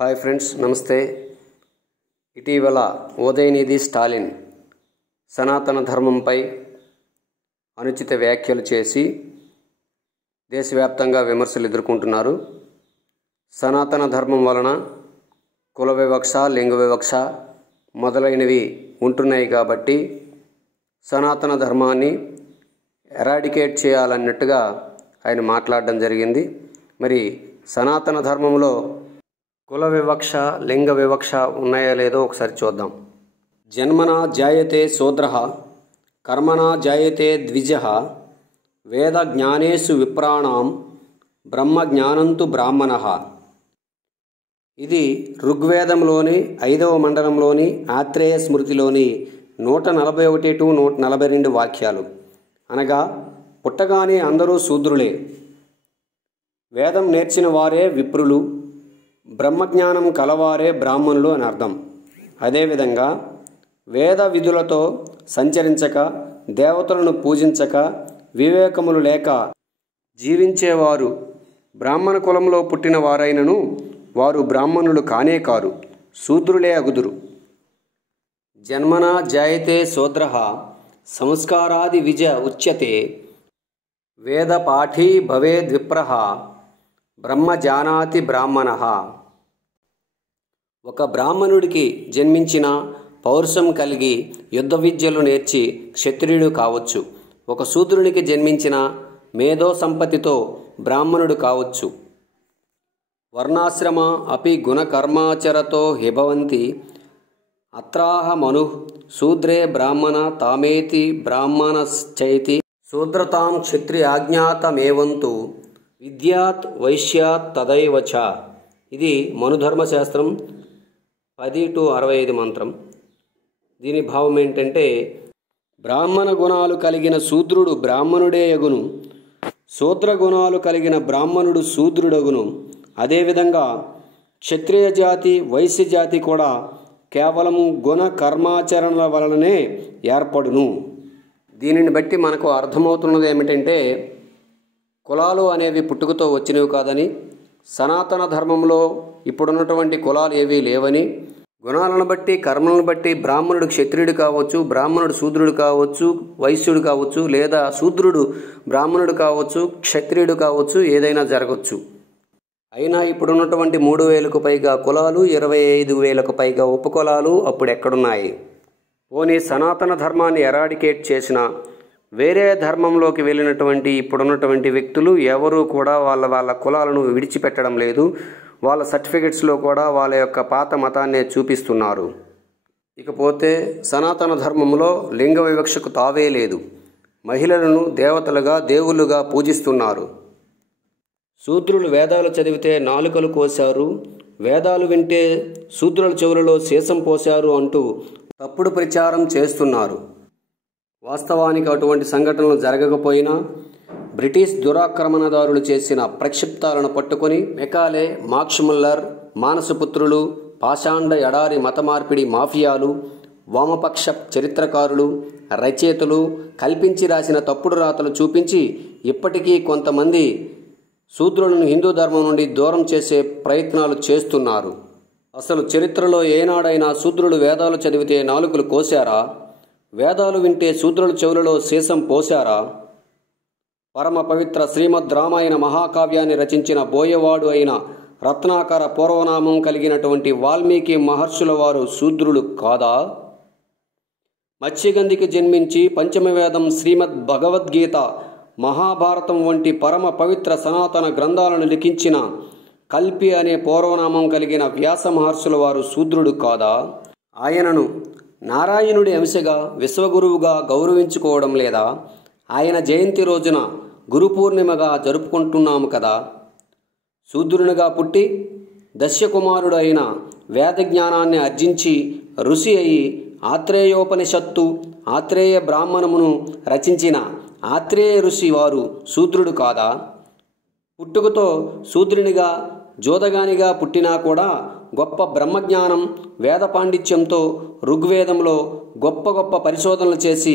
Hi friends, నమస్తే. ఇటీవల ఉదయనిధి స్టాలిన్ సనాతన ధర్మంపై అనుచిత వ్యాఖ్యలు చేసి దేశవ్యాప్తంగా విమర్శలు ఎదుర్కొంటున్నారు. సనాతన ధర్మం వలన కుల వివక్ష, లింగ వివక్ష మొదలైనవి ఉంటున్నాయి కాబట్టి సనాతన ధర్మాన్ని ఎరాడికేట్ చేయాలన్నట్టుగా ఆయన మాట్లాడడం జరిగింది. మరి సనాతన ధర్మంలో కుల వివక్ష, లింగ వివక్ష ఉన్నాయో లేదో ఒకసారి చూద్దాం. జన్మనా జాయతే శూద్రః కర్మణా జాయతే ద్విజః వేద జ్ఞానేషు విప్రాణాం బ్రహ్మ జ్ఞానంతు బ్రాహ్మణః. ఇది ఋగ్వేదంలోని 5వ మండలంలోని ఆత్రేయ స్మృతిలోని 141 to 142 వాక్యాలు. అనగా పుట్టగానే అందరూ శూద్రులే, వేదం నేర్చిన వారే విప్రులు, బ్రహ్మజ్ఞానం కలవారే బ్రాహ్మణులు అని అర్థం. అదేవిధంగా వేద విధులతో సంచరించక, దేవతలను పూజించక, వివేకములు లేక జీవించేవారు బ్రాహ్మణ కులంలో పుట్టిన వారైనను వారు బ్రాహ్మణులు కానే కారు, శూద్రులే అగుదురు. జన్మనా జాయతే శూద్రః సంస్కారాది విజ ఉచ్యతే వేద పాఠీ భవేద్విప్రః బ్రహ్మ జానాతి బ్రాహ్మణః. ఒక బ్రాహ్మణుడికి జన్మించిన పౌరుషం కలిగి యుద్ధ విద్యలు నేర్చి క్షత్రియుడు కావచ్చు. ఒక శూద్రునికి జన్మించిన మేధో సంపత్తితో బ్రాహ్మణుడు కావచ్చు. వర్ణాశ్రమ అపి గుణకర్మాచరతో హిభవంతి అత్రాహ మను శూద్రే బ్రాహ్మణ తామేతి బ్రాహ్మణశ్చైతి శూద్రతాం క్షత్రియాజ్ఞాతమేవంతు విద్యాత్ వైశ్యాత్ తదైవ చ. ఇది మనుధర్మశాస్త్రం 10 to 65 మంత్రం. దీని భావం ఏంటంటే, బ్రాహ్మణ గుణాలు కలిగిన శూద్రుడు బ్రాహ్మణుడే యగును, శూద్ర గుణాలు కలిగిన బ్రాహ్మణుడు శూద్రుడగును. అదేవిధంగా క్షత్రియ జాతి, వైశ్య జాతి కూడా కేవలము గుణ కర్మాచరణల వలననే ఏర్పడును. దీనిని బట్టి మనకు అర్థమవుతున్నది ఏమిటంటే, కులాలు అనేవి పుట్టుకతో వచ్చినవి కాదని, సనాతన ధర్మంలో ఇప్పుడున్నటువంటి కులాలు ఏవీ లేవని, గుణాలను బట్టి, కర్మలను బట్టి బ్రాహ్మణుడు క్షత్రియుడు కావచ్చు, బ్రాహ్మణుడు శూద్రుడు కావచ్చు, వైశ్యుడు కావచ్చు, లేదా శూద్రుడు బ్రాహ్మణుడు కావచ్చు, క్షత్రియుడు కావచ్చు, ఏదైనా జరగవచ్చు. అయినా ఇప్పుడున్నటువంటి 3,000కు పైగా కులాలు, 25,000కు పైగా ఉపకులాలు అప్పుడు ఎక్కడున్నాయి? పోనీ సనాతన ధర్మాన్ని ఎరాడికేట్ చేసిన వేరే ధర్మంలోకి వెళ్ళినటువంటి ఇప్పుడున్నటువంటి వ్యక్తులు ఎవరూ కూడా వాళ్ళ కులాలను విడిచిపెట్టడం లేదు. వాళ్ళ సర్టిఫికెట్స్లో కూడా వాళ్ళ యొక్క పాత మతాన్నే చూపిస్తున్నారు. ఇకపోతే సనాతన ధర్మంలో లింగ వివక్షకు తావే లేదు. మహిళలను దేవతలుగా, దేవుళ్ళుగా పూజిస్తున్నారు. శూద్రులు వేదాలు చదివితే నాలుకలు కోశారు, వేదాలు వింటే శూద్రుల చెవులలో సీసం పోశారు అంటూ తప్పుడు ప్రచారం చేస్తున్నారు. వాస్తవానికి అటువంటి సంఘటనలు జరగకపోయినా బ్రిటిష్ దురాక్రమణదారులు చేసిన ప్రక్షిప్తాలను పట్టుకొని మెకాలే, మాక్స్ ముల్లర్, మానసపుత్రులు, పాషాండ ఎడారి మత మార్పిడి మాఫియాలు, వామపక్ష చరిత్రకారులు, రచయితలు కల్పించి రాసిన తప్పుడు రాతలు చూపించి ఇప్పటికీ కొంతమంది శూద్రులను హిందూ ధర్మం నుండి దూరం చేసే ప్రయత్నాలు చేస్తున్నారు. అసలు చరిత్రలో ఏనాడైనా శూద్రులు వేదాలు చదివితే నాలుకలు కోశారా? వేదాలు వింటే శూద్రుల చెవులలో సీసం పోశారా? పరమ పవిత్ర శ్రీమద్ రామాయణ మహాకావ్యాన్ని రచించిన బోయవాడు అయిన రత్నాకర పూర్వనామం కలిగినటువంటి వాల్మీకి మహర్షుల వారు శూద్రులు కాదా? మత్స్యగంధికి జన్మించి పంచమవేదం, శ్రీమద్ భగవద్గీత, మహాభారతం వంటి పరమ పవిత్ర సనాతన గ్రంథాలను లిఖించిన కల్పి అనే పూర్వనామం కలిగిన వ్యాస మహర్షుల వారు శూద్రుడు కాదా? ఆయనను నారాయణుడి అంశగా, విశ్వగురువుగా గౌరవించుకోవడం లేదా? ఆయన జయంతి రోజున గురు పూర్ణిమగా జరుపుకుంటున్నాము కదా. శూద్రునిగా పుట్టి దశ్యకుమారుడు అయిన వేద జ్ఞానాన్ని అర్జించి ఋషి అయి ఆత్రేయోపనిషత్తు, ఆత్రేయ బ్రాహ్మణమును రచించిన ఆత్రేయ ఋషి వారు శూద్రుడు కాదా? పుట్టుకతో శూద్రునిగా, జోదగానిగా పుట్టినా కూడా గొప్ప బ్రహ్మజ్ఞానం, వేద పాండిత్యంతో ఋగ్వేదంలో గొప్ప గొప్ప పరిశోధనలు చేసి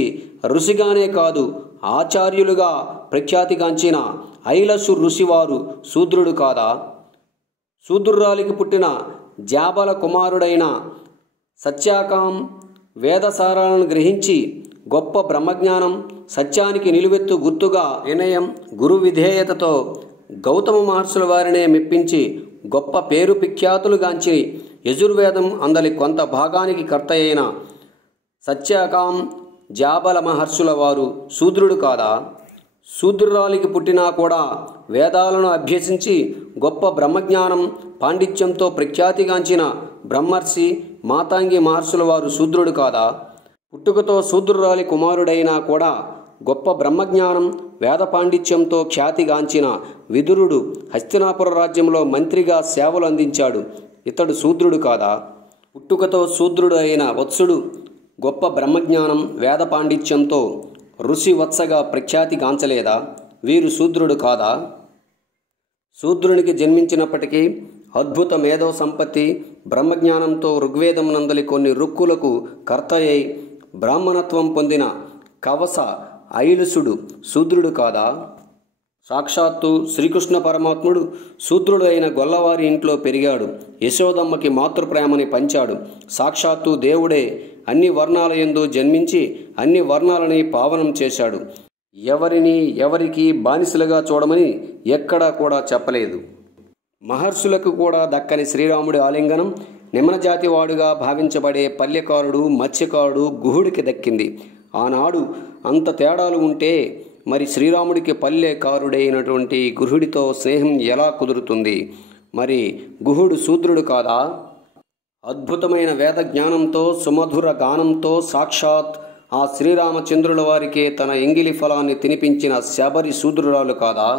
ఋషిగానే కాదు ఆచార్యులుగా ప్రఖ్యాతిగాంచిన ఐలసు ఋషివారు శూద్రుడు కాదా? శూద్రురాలికి పుట్టిన జాబల కుమారుడైన సత్యాకాం వేదసారాలను గ్రహించి గొప్ప బ్రహ్మజ్ఞానం, సత్యానికి నిలువెత్తు గుర్తుగా వినయం, గురు విధేయతతో గౌతమ మహర్షుల వారినే మెప్పించి గొప్ప పేరు ప్రఖ్యాతులుగాంచి యజుర్వేదం అందలి కొంత భాగానికి కర్త అయిన సత్యాకాం జాబల మహర్షుల వారు శూద్రుడు కాదా? శూద్రురాలికి పుట్టినా కూడా వేదాలను అభ్యసించి గొప్ప బ్రహ్మజ్ఞానం, పాండిత్యంతో ప్రఖ్యాతిగాంచిన బ్రహ్మర్షి మాతాంగి మహర్షుల వారు శూద్రుడు కాదా? పుట్టుకతో శూద్రురాలి కుమారుడైనా కూడా గొప్ప బ్రహ్మజ్ఞానం, వేద పాండిత్యంతో ఖ్యాతిగాంచిన విదురుడు హస్తినాపుర రాజ్యంలో మంత్రిగా సేవలు అందించాడు. ఇతడు శూద్రుడు కాదా? పుట్టుకతో శూద్రుడు అయిన వత్సుడు గొప్ప బ్రహ్మజ్ఞానం, వేద పాండిత్యంతో ఋషి వత్సగా ప్రఖ్యాతిగాంచలేదా? వీరు శూద్రుడు కాదా? శూద్రునికి జన్మించినప్పటికీ అద్భుత మేధో సంపత్తి, బ్రహ్మజ్ఞానంతో ఋగ్వేదం నందలి కొన్ని రుక్కులకు కర్తయ్యి బ్రాహ్మణత్వం పొందిన కవస ఐలుసుడు శూద్రుడు కాదా? సాక్షాత్తు శ్రీకృష్ణ పరమాత్ముడు శూద్రుడు అయిన గొల్లవారి ఇంట్లో పెరిగాడు. యశోదమ్మకి మాతృప్రేమని పంచాడు. సాక్షాత్తు దేవుడే అన్ని వర్ణాల యందు జన్మించి అన్ని వర్ణాలని పావనం చేశాడు. ఎవరికి బానిసలుగా చూడమని ఎక్కడా కూడా చెప్పలేదు. మహర్షులకు కూడా దక్కని శ్రీరాముడి ఆలింగనం నిమ్నజాతి వాడుగా భావించబడే పల్లెకారుడు, మత్స్యకారుడు గుహుడికి దక్కింది. ఆనాడు అంత తేడాలు ఉంటే మరి శ్రీరాముడికి పల్లెకారుడైనటువంటి గుహుడితో స్నేహం ఎలా కుదురుతుంది? మరి గుహుడు శూద్రుడు కాదా? అద్భుతమైన వేద జ్ఞానంతో, సుమధుర గానంతో సాక్షాత్ ఆ శ్రీరామచంద్రుల వారికే తన ఎంగిలి ఫలాన్ని తినిపించిన శబరి శూద్రురాలు కాదా?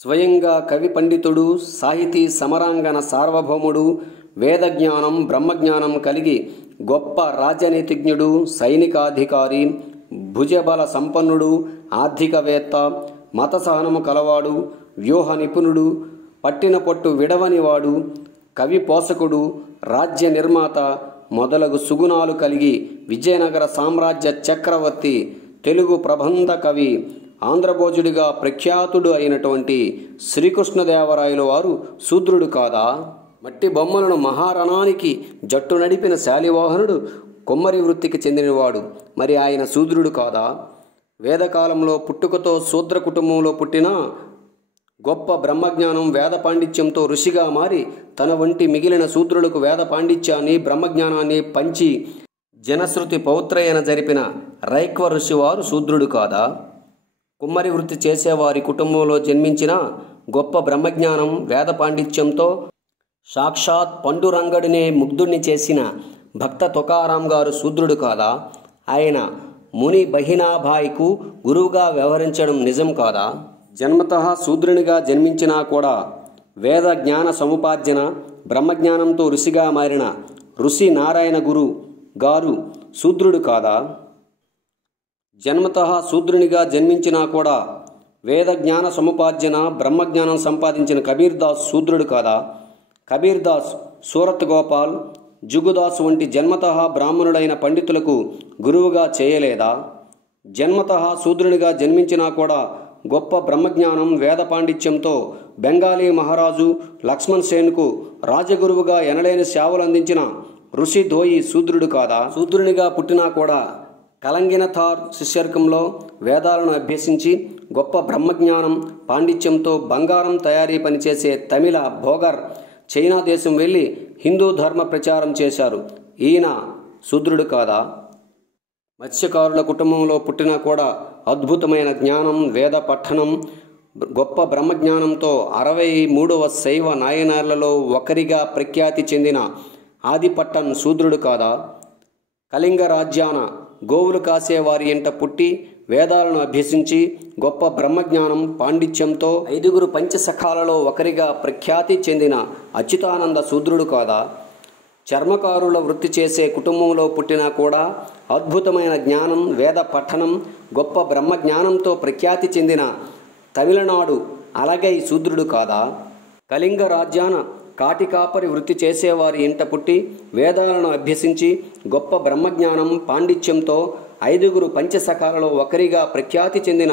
స్వయంగా కవి పండితుడు, సాహితీ సమరాంగణ సార్వభౌముడు, వేదజ్ఞానం, బ్రహ్మజ్ఞానం కలిగి గొప్ప రాజనీతిజ్ఞుడు, సైనికాధికారి, భుజబల సంపన్నుడు, ఆర్థికవేత్త, మత సహనము కలవాడు, వ్యూహ నిపుణుడు, పట్టిన పట్టు విడవనివాడు, కవి పోషకుడు, రాజ్య నిర్మాత మొదలగు సుగుణాలు కలిగి విజయనగర సామ్రాజ్య చక్రవర్తి, తెలుగు ప్రబంధ కవి, ఆంధ్రభోజుడిగా ప్రఖ్యాతుడు అయినటువంటి శ్రీకృష్ణదేవరాయల వారు శూద్రుడు కాదా? మట్టి బొమ్మలను మహారణానికి జట్టు నడిపిన శాలివాహనుడు కొమ్మరి వృత్తికి చెందినవాడు. మరి ఆయన శూద్రుడు కాదా? వేదకాలంలో పుట్టుకతో శూద్ర కుటుంబంలో పుట్టిన గొప్ప బ్రహ్మజ్ఞానం, వేద పాండిత్యంతో ఋషిగా మారి తన వంటి మిగిలిన శూద్రులకు వేద పాండిత్యాన్ని, బ్రహ్మజ్ఞానాన్ని పంచి జనశ్రుతి పౌత్రయన జరిపిన రైక్వ ఋషివారు శూద్రుడు కాదా? కుమ్మరి వృత్తి చేసేవారి కుటుంబంలో జన్మించిన గొప్ప బ్రహ్మజ్ఞానం, వేద పాండిత్యంతో సాక్షాత్ పండురంగడినే ముగ్ధుడిని చేసిన భక్త తుకారాం గారు శూద్రుడు కాదా? ఆయన ముని బహినాభాయికు గురువుగా వ్యవహరించడం నిజం కాదా? జన్మతః శూద్రునిగా జన్మించినా కూడా వేద జ్ఞాన సముపార్జన, బ్రహ్మజ్ఞానంతో ఋషిగా మారిన ఋషి నారాయణ గురు గారు శూద్రుడు కాదా? జన్మతః శూద్రునిగా జన్మించినా కూడా వేద జ్ఞాన సముపార్జన, బ్రహ్మజ్ఞానం సంపాదించిన కబీర్ దాస్ శూద్రుడు కాదా? కబీర్ దాస్, సూరత్ గోపాల్, జుగుదాస్ వంటి జన్మతః బ్రాహ్మణుడైన పండితులకు గురువుగా చేయలేదా? జన్మతః శూద్రునిగా జన్మించినా కూడా గొప్ప బ్రహ్మజ్ఞానం, వేద పాండిత్యంతో బెంగాలీ మహారాజు లక్ష్మణ్ సేన్కు రాజగురువుగా ఎనలేని సేవలు అందించిన ఋషి ధోయి శూద్రుడు కాదా? శూద్రునిగా పుట్టినా కూడా కలంగినథార్ శిష్యర్కంలో వేదాలను అభ్యసించి గొప్ప బ్రహ్మజ్ఞానం, పాండిత్యంతో బంగారం తయారీ పనిచేసే తమిళ భోగర్ చైనా దేశం వెళ్ళి హిందూ ధర్మ ప్రచారం చేశారు. ఈయన శూద్రుడు కాదా? మత్స్యకారుల కుటుంబంలో పుట్టినా కూడా అద్భుతమైన జ్ఞానం, వేద పఠనం, గొప్ప బ్రహ్మజ్ఞానంతో 63వ శైవ నాయనార్లలో ఒకరిగా ప్రఖ్యాతి చెందిన ఆదిపట్టన్ శూద్రుడు కాదా? కళింగ రాజ్యాన గోవులు కాసేవారి ఎంట పుట్టి వేదాలను అభ్యసించి గొప్ప బ్రహ్మజ్ఞానం, పాండిత్యంతో 5 పంచసఖాలలో ఒకరిగా ప్రఖ్యాతి చెందిన అచ్యుతానంద శూద్రుడు కాదా? చర్మకారుల వృత్తి చేసే కుటుంబంలో పుట్టినా కూడా అద్భుతమైన జ్ఞానం, వేద పఠనం, గొప్ప బ్రహ్మజ్ఞానంతో ప్రఖ్యాతి చెందిన తమిళనాడు అలగై శూద్రుడు కాదా? కళింగ రాజ్యాన కాటికాపరి వృత్తి చేసేవారి ఇంట పుట్టి వేదాలను అభ్యసించి గొప్ప బ్రహ్మజ్ఞానం, పాండిత్యంతో 5 పంచసఖాలలో ఒకరిగా ప్రఖ్యాతి చెందిన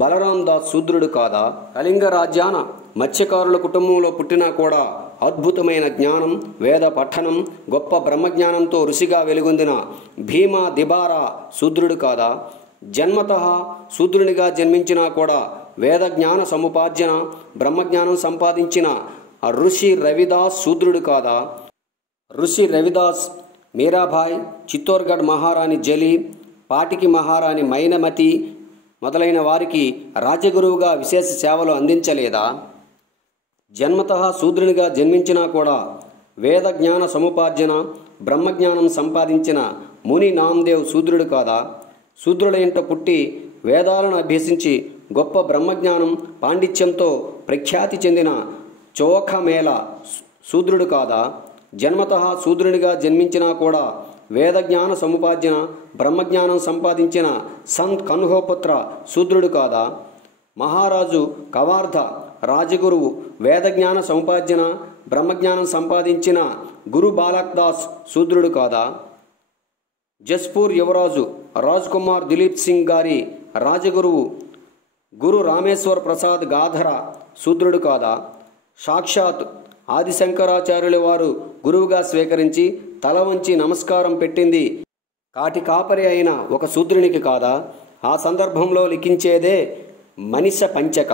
బలరాం దాస్ శూద్రుడు కాదా? కళింగ రాజ్యాన మత్స్యకారుల కుటుంబంలో పుట్టినా కూడా అద్భుతమైన జ్ఞానం, వేద పఠనం, గొప్ప బ్రహ్మజ్ఞానంతో ఋషిగా వెలుగొందిన భీమ దిబారా శూద్రుడు కాదా? జన్మతః శూద్రునిగా జన్మించినా కూడా వేద జ్ఞాన సముపార్జన, బ్రహ్మజ్ఞానం సంపాదించిన ఋషి రవిదాస్ శూద్రుడు కాదా? ఋషి రవిదాస్ మీరాబాయ్, చిత్తోర్గఢ్ మహారాణి జలి, పాటికి మహారాణి మైనమతి మొదలైన వారికి రాజగురువుగా విశేష సేవలు అందించలేదా? జన్మతః శూద్రునిగా జన్మించినా కూడా వేద జ్ఞాన సముపార్జన, బ్రహ్మజ్ఞానం సంపాదించిన ముని నామదేవ్ శూద్రుడు కాదా? శూద్రుల ఇంట పుట్టి వేదాలను అభ్యసించి గొప్ప బ్రహ్మజ్ఞానం పాండిత్యంతో ప్రఖ్యాతి చెందిన చోఖమేళ శూద్రుడు కాదా? జన్మతః శూద్రునిగా జన్మించినా కూడా వేదజ్ఞాన సముపార్జన, బ్రహ్మజ్ఞానం సంపాదించిన సంత్ కన్హోపుత్ర శూద్రుడు కాదా? మహారాజు కవార్ధ రాజగురువు వేదజ్ఞాన సముపార్జన, బ్రహ్మజ్ఞానం సంపాదించిన గురు బాలక్ దాస్ శూద్రుడు కాదా? జస్పూర్ యువరాజు రాజ్ కుమార్ దిలీప్ సింగ్ గారి రాజగురువు గురు రామేశ్వర్ ప్రసాద్ గాధర శూద్రుడు కాదా? సాక్షాత్ ఆదిశంకరాచార్యుల వారు గురువుగా స్వీకరించి తల వంచి నమస్కారం పెట్టింది కాటి కాపరి అయిన ఒక శూద్రునికి కాదా? ఆ సందర్భంలో లిఖించేదే మనిష పంచక.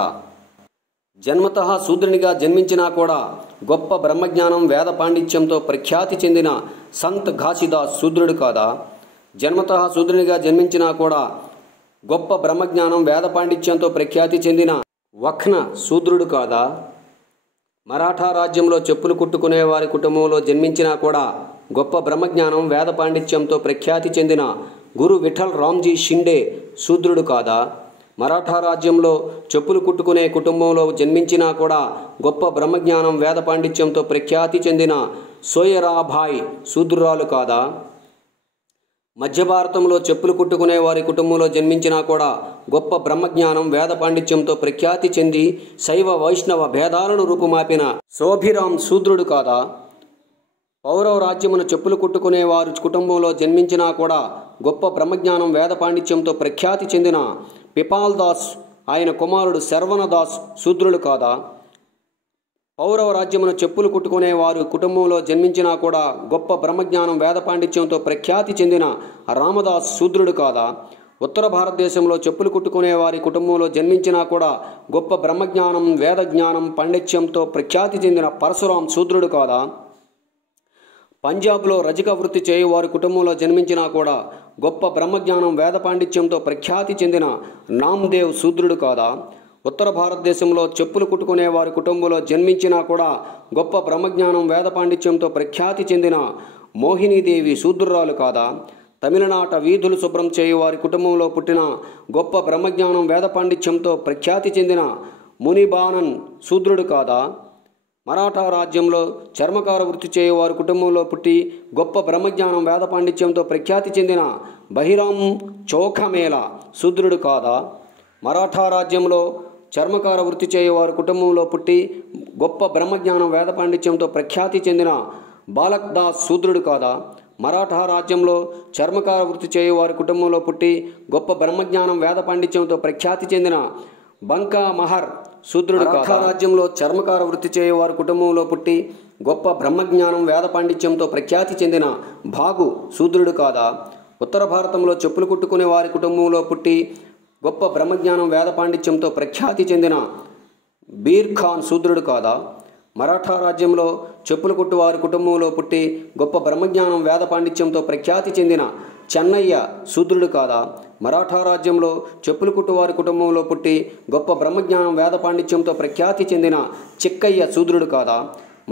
జన్మతః శూద్రునిగా జన్మించినా కూడా గొప్ప బ్రహ్మజ్ఞానం, వేద పాండిత్యంతో ప్రఖ్యాతి చెందిన సంత్ ఘాసిదాస్ శూద్రుడు కాదా? జన్మతః శూద్రునిగా జన్మించినా కూడా గొప్ప బ్రహ్మజ్ఞానం, వేద పాండిత్యంతో ప్రఖ్యాతి చెందిన వఖ్న శూద్రుడు కాదా? మరాఠా రాజ్యంలో చెప్పులు కుట్టుకునే వారి కుటుంబంలో జన్మించినా కూడా గొప్ప బ్రహ్మజ్ఞానం, వేద పాండిత్యంతో ప్రఖ్యాతి చెందిన గురు విఠల్ రామ్జీ షిండే శూద్రుడు కాదా? మరాఠా రాజ్యంలో చెప్పులు కుట్టుకునే కుటుంబంలో జన్మించినా కూడా గొప్ప బ్రహ్మజ్ఞానం, వేద పాండిత్యంతో ప్రఖ్యాతి చెందిన సోయరాబాయ్ శూద్రురాలు కాదా? మధ్య భారతంలో చెప్పులు కుట్టుకునే వారి కుటుంబంలో జన్మించినా కూడా గొప్ప బ్రహ్మజ్ఞానం, వేద పాండిత్యంతో ప్రఖ్యాతి చెంది శైవ వైష్ణవ భేదాలను రూపుమాపిన శోభిరామ్ శూద్రుడు కాదా? పౌరవ రాజ్యమును చెప్పులు కుట్టుకునే వారి కుటుంబంలో జన్మించినా కూడా గొప్ప బ్రహ్మజ్ఞానం, వేద పాండిత్యంతో ప్రఖ్యాతి చెందిన పిపాల్ దాస్ ఆయన కుమారుడు శరవణదాస్ శూద్రుడు కాదా? పౌరవ రాజ్యమును చెప్పులు కుట్టుకునే వారు కుటుంబంలో జన్మించినా కూడా గొప్ప బ్రహ్మజ్ఞానం, వేద పాండిత్యంతో ప్రఖ్యాతి చెందిన రామదాస్ శూద్రుడు కాదా? ఉత్తర భారతదేశంలో చెప్పులు కుట్టుకునే వారి కుటుంబంలో జన్మించినా కూడా గొప్ప బ్రహ్మజ్ఞానం, వేద జ్ఞానం పాండిత్యంతో ప్రఖ్యాతి చెందిన పరశురాం శూద్రుడు కాదా? పంజాబ్లో రజక వృత్తి చేయువారి కుటుంబంలో జన్మించినా కూడా గొప్ప బ్రహ్మజ్ఞానం, వేద పాండిత్యంతో ప్రఖ్యాతి చెందిన నామ్దేవ్ శూద్రుడు కాదా? ఉత్తర భారతదేశంలో చెప్పులు కుట్టుకునే వారి కుటుంబంలో జన్మించినా కూడా గొప్ప బ్రహ్మజ్ఞానం, వేద పాండిత్యంతో ప్రఖ్యాతి చెందిన మోహినీదేవి శూద్రురాలు కాదా? తమిళనాట వీధులు శుభ్రం చేయు వారి కుటుంబంలో పుట్టిన గొప్ప బ్రహ్మజ్ఞానం, వేద పాండిత్యంతో ప్రఖ్యాతి చెందిన మునిబానన్ శూద్రుడు కాదా? మరాఠా రాజ్యంలో చర్మకార వృత్తి చేయువారి కుటుంబంలో పుట్టి గొప్ప బ్రహ్మజ్ఞానం, వేద పాండిత్యంతో ప్రఖ్యాతి చెందిన బహిరామ్ చోఖమేళ శూద్రుడు కాదా? మరాఠా రాజ్యంలో చర్మకార వృత్తి చేయువారి కుటుంబంలో పుట్టి గొప్ప బ్రహ్మజ్ఞానం, వేద పాండిత్యంతో ప్రఖ్యాతి చెందిన బాలక్ దాస్ శూద్రుడు కాదా? మరాఠా రాజ్యంలో చర్మకార వృత్తి చేయువారి కుటుంబంలో పుట్టి గొప్ప బ్రహ్మజ్ఞానం, వేద పాండిత్యంతో ప్రఖ్యాతి చెందిన బంకా మహర్ శూద్రుడు కాదా? మరాఠా రాజ్యంలో చర్మకార వృత్తి చేయువారి కుటుంబంలో పుట్టి గొప్ప బ్రహ్మజ్ఞానం, వేద పాండిత్యంతో ప్రఖ్యాతి చెందిన భాగు శూద్రుడు కాదా? ఉత్తర భారతంలో చెప్పులు కుట్టుకునే వారి కుటుంబంలో పుట్టి గొప్ప బ్రహ్మజ్ఞానం, వేద పాండిత్యంతో ప్రఖ్యాతి చెందిన బీర్ ఖాన్ శూద్రుడు కాదా? మరాఠా రాజ్యంలో చెప్పులు కుట్టు వారి కుటుంబంలో పుట్టి గొప్ప బ్రహ్మజ్ఞానం, వేద పాండిత్యంతో ప్రఖ్యాతి చెందిన చెన్నయ్య శూద్రుడు కాదా? మరాఠా రాజ్యంలో చెప్పులు కుట్టు వారి కుటుంబంలో పుట్టి గొప్ప బ్రహ్మజ్ఞానం, వేద పాండిత్యంతో ప్రఖ్యాతి చెందిన చిక్కయ్య శూద్రుడు కాదా?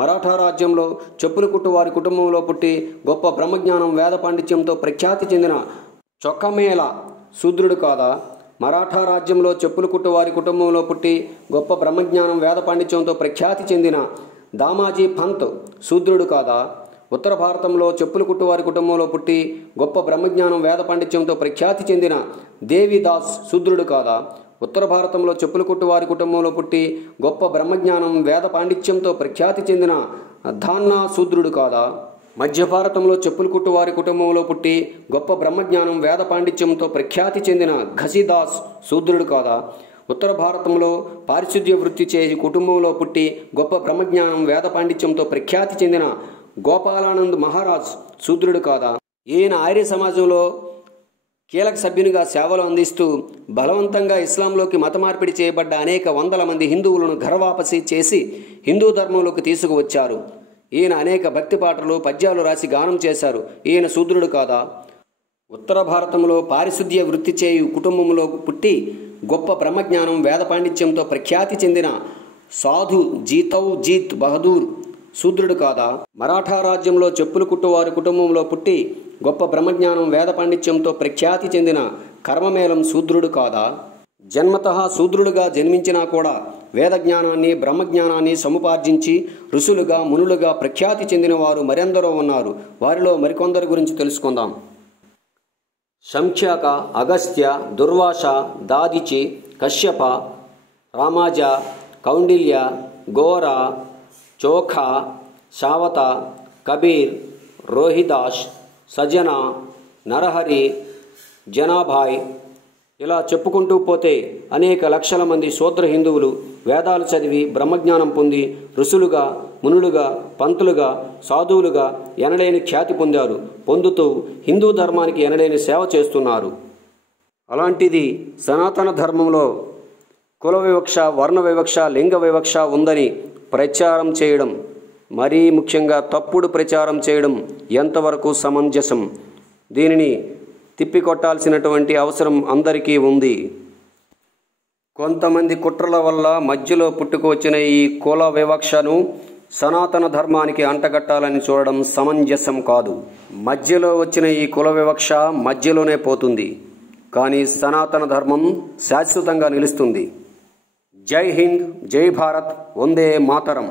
మరాఠా రాజ్యంలో చెప్పులు కుట్టు వారి కుటుంబంలో పుట్టి గొప్ప బ్రహ్మజ్ఞానం, వేద పాండిత్యంతో ప్రఖ్యాతి చెందిన చొక్కమేళ శూద్రుడు కాదా? మరాఠా రాజ్యంలో చెప్పులు కుట్టు వారి కుటుంబంలో పుట్టి గొప్ప బ్రహ్మజ్ఞానం, వేద పాండిత్యంతో ప్రఖ్యాతి చెందిన దామాజీ పంత్ శూద్రుడు కాదా? ఉత్తర భారతంలో చెప్పులు కుట్టు వారి కుటుంబంలో పుట్టి గొప్ప బ్రహ్మజ్ఞానం, వేద పాండిత్యంతో ప్రఖ్యాతి చెందిన దేవిదాస్ శూద్రుడు కాదా? ఉత్తర భారతంలో చెప్పులు కుట్టు వారి కుటుంబంలో పుట్టి గొప్ప బ్రహ్మజ్ఞానం, వేద పాండిత్యంతో ప్రఖ్యాతి చెందిన ధాన్నా శూద్రుడు కాదా? మధ్య భారతంలో చెప్పులు కుట్టు వారి కుటుంబంలో పుట్టి గొప్ప బ్రహ్మజ్ఞానం, వేద పాండిత్యంతో ప్రఖ్యాతి చెందిన ఘసిదాస్ శూద్రుడు కాదా? ఉత్తర భారతంలో పారిశుద్ధ్య వృత్తి చేసి కుటుంబంలో పుట్టి గొప్ప బ్రహ్మజ్ఞానం వేద పాండిత్యంతో ప్రఖ్యాతి చెందిన గోపాలానంద్ మహారాజ్ శూద్రుడు కాదా? ఈయన ఆర్య సమాజంలో కీలక సభ్యునిగా సేవలు అందిస్తూ బలవంతంగా ఇస్లాంలోకి మత మార్పిడి చేయబడ్డ అనేక వందల మంది హిందువులను ఘరవాపసి చేసి హిందూ ధర్మంలోకి తీసుకువచ్చారు. ఈయన అనేక భక్తి పాటలు పద్యాలు రాసి గానం చేశారు. ఈయన శూద్రుడు కాదా? ఉత్తర భారతంలో పారిశుద్ధ్య వృత్తి చేయు కుటుంబంలో పుట్టి గొప్ప బ్రహ్మజ్ఞానం వేద పాండిత్యంతో ప్రఖ్యాతి చెందిన సాధు జీతౌజీత్ బహదూర్ శూద్రుడు కాదా? మరాఠా రాజ్యంలో చెప్పులు కుట్టువారి కుటుంబంలో పుట్టి గొప్ప బ్రహ్మజ్ఞానం వేద పాండిత్యంతో ప్రఖ్యాతి చెందిన కర్మమేళం శూద్రుడు కాదా? జన్మతః శూద్రుడుగా జన్మించినా కూడా వేదజ్ఞానాన్ని బ్రహ్మజ్ఞానాన్ని సముపార్జించి ఋషులుగా మునులుగా ప్రఖ్యాతి చెందిన వారు మరెందరో ఉన్నారు. వారిలో మరికొందరి గురించి తెలుసుకుందాం. శంఖ్యక, అగస్త్య, దుర్వాస, దాదిచి, కశ్యప, రామాజ, కౌండిల్య, ఘోర, చోఖా, శావత, కబీర్, రోహిదాస్, సజన, నరహరి, జనాభాయ్, ఇలా చెప్పుకుంటూ పోతే అనేక లక్షల మంది శూద్ర హిందువులు వేదాలు చదివి బ్రహ్మజ్ఞానం పొంది ఋషులుగా మునులుగా పంతులుగా సాధువులుగా ఎనలేని ఖ్యాతి పొందుతూ హిందూ ధర్మానికి ఎనలేని సేవ చేస్తున్నారు. అలాంటిది సనాతన ధర్మంలో కుల వివక్ష, వర్ణ వివక్ష, లింగ వివక్ష ఉందని ప్రచారం చేయడం, మరీ ముఖ్యంగా తప్పుడు ప్రచారం చేయడం ఎంతవరకు సమంజసం? దీనిని తిప్పికొట్టాల్సినటువంటి అవసరం అందరికీ ఉంది. కొంతమంది కుట్రల వల్ల మధ్యలో పుట్టుకొచ్చిన ఈ కుల వివక్షను సనాతన ధర్మానికి అంటగట్టాలని చూడడం సమంజసం కాదు. మధ్యలో వచ్చిన ఈ కుల వివక్ష మధ్యలోనే పోతుంది, కానీ సనాతన ధర్మం శాశ్వతంగా నిలుస్తుంది. జై హింద్, జై భారత్, వందే మాతరం.